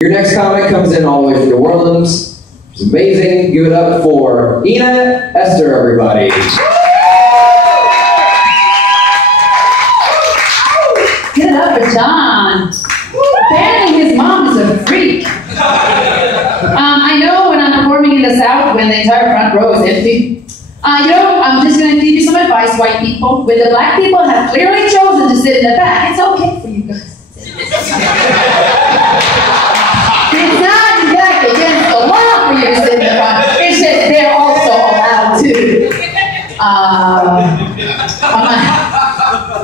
Your next comic comes in all the way from New Orleans. It's amazing. Give it up for Iina, Ester, everybody. Give it up for John. Apparently his mom is a freak. I know when I'm performing in the South, when the entire front row is empty, I'm just going to give you some advice, white people. When the black people have clearly chosen to sit in the back, it's okay for you guys. It's not exactly against the law for you to sit in the front. It's just they're also allowed to.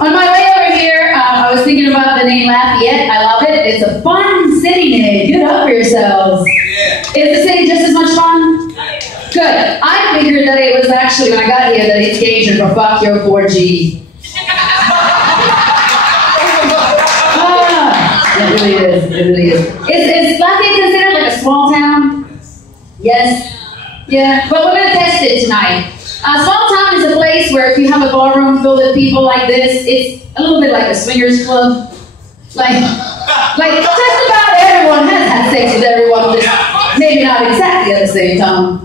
On my way over here, I was thinking about the name Lafayette. I love it. It's a fun city name. Get up for yourselves. Is the city just as much fun? Good. I figured that it was actually, when I got here, that it's Cajun for fuck your 4G. It really is. It really is. Is Lafayette considered like a small town? Yes. Yeah. But we're going to test it tonight. Small town is a place where if you have a ballroom filled with people like this, it's a little bit like a swingers club. Like just about everyone has had sex with everyone, just maybe not exactly at the same time.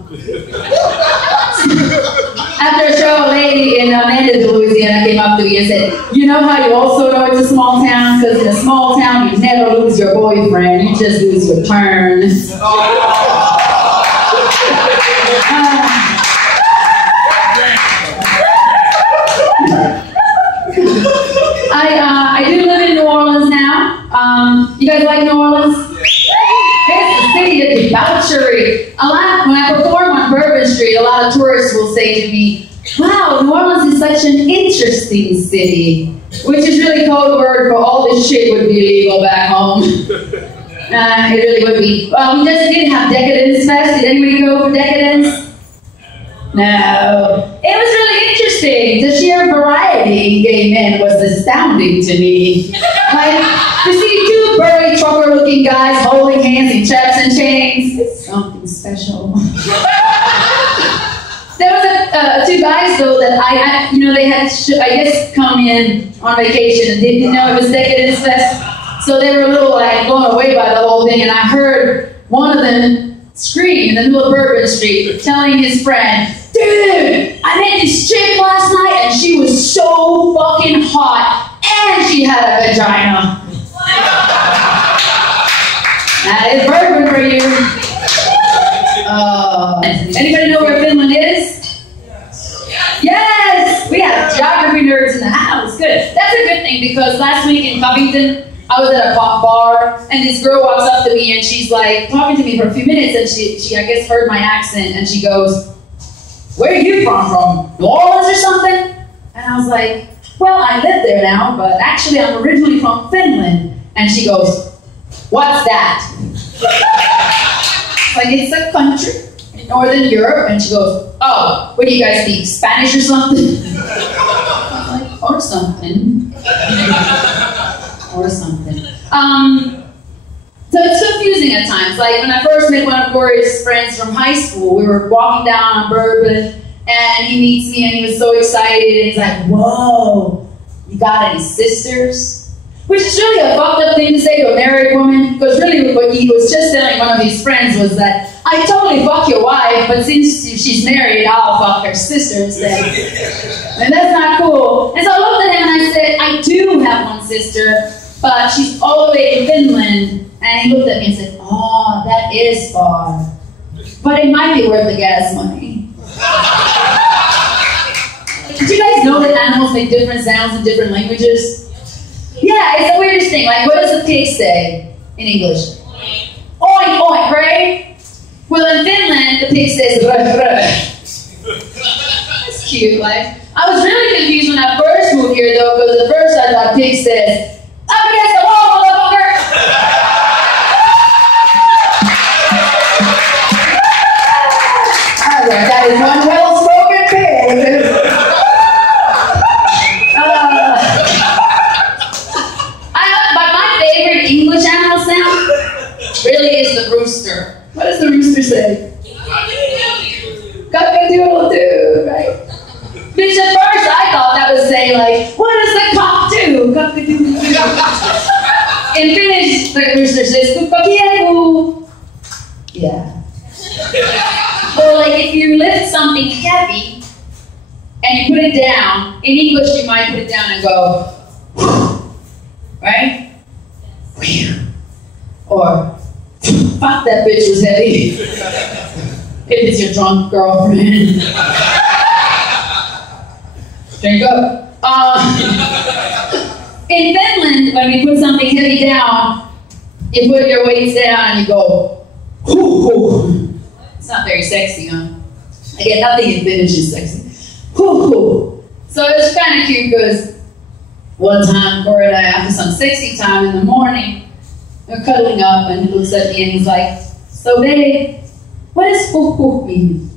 After a show, a lady in Mandeville, Louisiana came up to me and said, "You know how you also know it's a small town? Because in a small town, you never lose your boyfriend, you just lose your turn." I do live in New Orleans now. You guys like New Orleans? It's the city of debauchery. When I perform on Bourbon Street, a lot of tourists will say to me, "Wow, New Orleans is such an interesting city," which is really code word for all this shit would be illegal back home. It really would be. We just did have Decadence Fest. Did anybody go for Decadence? No. It was really interesting. The sheer variety in gay men was astounding to me. Like, to see two burly trucker-looking guys holding hands in chaps and chains, it's something special. There was two guys though that they had I guess come in on vacation and didn't know it was Decadence Fest, so they were a little like blown away by the whole thing. And I heard one of them scream in the middle of Bourbon Street, telling his friend, "Dude, I met this chick last night and she was so fucking hot and she had a vagina." That is bourbon for you. Anybody know where Finland is? Yes! We have geography nerds in the house. Good. That's a good thing because last week in Covington, I was at a bar and this girl walks up to me and she's like talking to me for a few minutes and she I guess heard my accent and she goes, "Where are you from New Orleans or something?" And I was like, "Well, I live there now, but actually I'm originally from Finland." And she goes, "What's that?" Like, it's a country in Northern Europe. And she goes, "Oh, what do you guys speak, Spanish or something?" Like, or something. Or something. So it's confusing at times. Like when I first met one of Corey's friends from high school, we were walking down on Bourbon and he meets me and he was so excited and he's like, "Whoa, you got any sisters?" Which is really a fucked up thing to say to a married woman, because really what he was just telling one of his friends was that, "I totally fuck your wife, but since she's married, I'll fuck her sister instead." And that's not cool. And so I looked at him and I said, "I do have one sister, but she's all the way in Finland." And he looked at me and said, "Oh, that is far. But it might be worth the gas money." Did you guys know that animals make different sounds in different languages? Yeah, it's the weirdest thing. Like, what does a pig say in English? Oink, oink, right? Well, in Finland, the pig says ruh, ruh. That's cute, like. I was really confused when I first moved here, though, because at first I thought pig says, "Up against the wall, motherfucker!" I was like, that is one well-spoken pig. But my favorite English animal sound really is the rooster. What does the rooster say? Cock-a-doodle-doo, right? Which at first I thought that was saying like, "What does the cock do?" Cock-a-doodle-doo. In Finnish, the rooster says, "Kukka kiekuu." Yeah. Or like if you lift something heavy and you put it down, in English you might put it down and go, right? Or, fuck, that bitch was heavy. If it's your drunk girlfriend. Drink up. In Finland, when you put something heavy down, you put your weights down and you go, hoo-hoo. It's not very sexy, huh? Again, nothing in Finnish is sexy. Hoo-hoo. So it's kind of cute because one time, Corey and I, after some sexy time in the morning, we're cuddling up and he looks at me and he's like, so babe, what does hoo-hoo mean?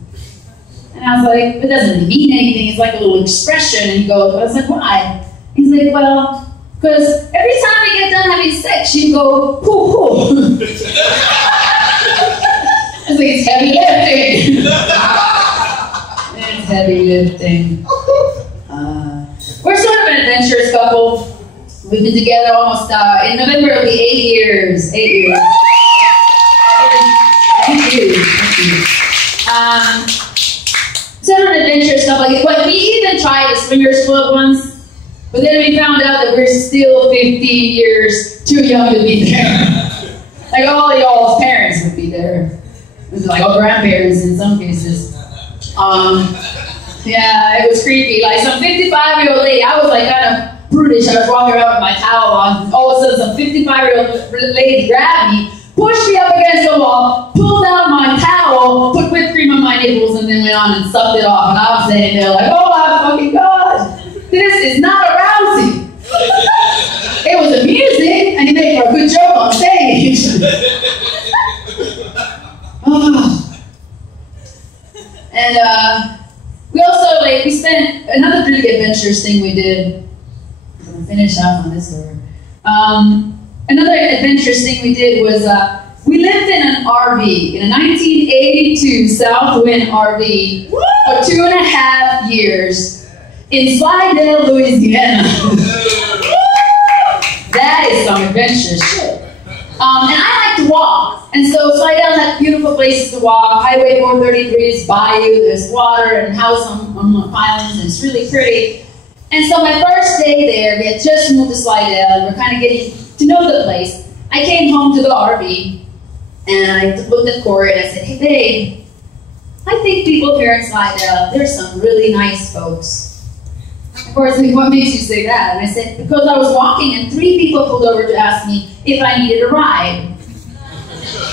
And I was like, it doesn't mean anything. It's like a little expression. And he goes, I was like, why? He's like, well, because every time we get done having sex, you go, hoo-hoo. I was like, it's heavy lifting. It's heavy lifting. We're sort of an adventurous couple. We've been together almost, in November it'll be 8 years. 8 years. Thank you. Sort of an adventurous couple. Like, we even tried a swingers club once, but then we found out that we're still 15 years too young to be there. Like all of y'all's parents would be there. Like all grandparents in some cases. Yeah, it was creepy. Like some 55-year-old lady, I was like kind of brutish. I was walking around with my towel on. All of a sudden, some 55-year-old lady grabbed me, pushed me up against the wall, pulled out my towel, put whipped cream on my nipples, and then went on and sucked it off. And I was sitting there like, oh my fucking God, this is not arousing. It was amusing, and it made for a good joke on stage. And we also, like, we spent another really adventurous thing we did. I'm going to finish off on this story. Another adventurous thing we did was we lived in an RV, in a 1982 Southwind RV for 2.5 years in Slidell, Louisiana. That is some adventurous shit. And I like to walk, and so Slidell had beautiful places to walk. Highway 433 is bayou, there's water and house on islands, and it's really pretty. And so my first day there, we had just moved to Slidell, and we're kind of getting to know the place. I came home to the RV, and I looked at Corey and I said, hey babe, I think people here in Slidell, there's some really nice folks. Of course, like, what makes you say that? And I said, because I was walking and 3 people pulled over to ask me if I needed a ride.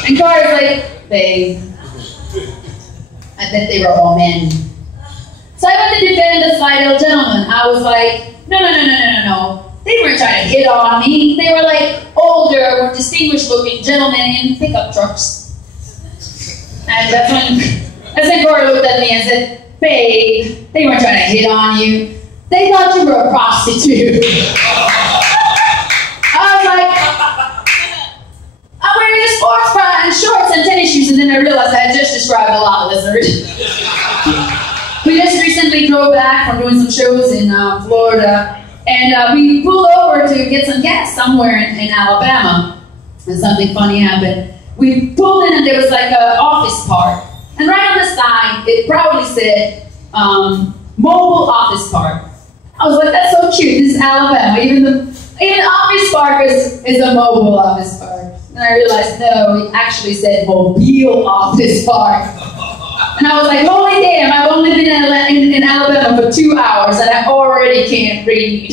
And Corey's like, babe, I bet they were all men. So I went to defend the Slidell gentleman. I was like, no. They weren't trying to hit on me. They were like older, more distinguished looking gentlemen in pickup trucks. And that's when Corey looked at me and said, babe, they weren't trying to hit on you. They thought you were a prostitute. I was like, I'm wearing a sports bra and shorts and tennis shoes, and then I realized I had just described a lot of lizard. We just recently drove back from doing some shows in Florida, and we pulled over to get some gas somewhere in Alabama, and something funny happened. We pulled in and there was like an office park, and right on the side, it proudly said, mobile office park. I was like, that's so cute, this is Alabama. Even office park is a mobile office park. And I realized, no, it actually said mobile office park. And I was like, holy damn, I've only been in Alabama for 2 hours and I already can't read.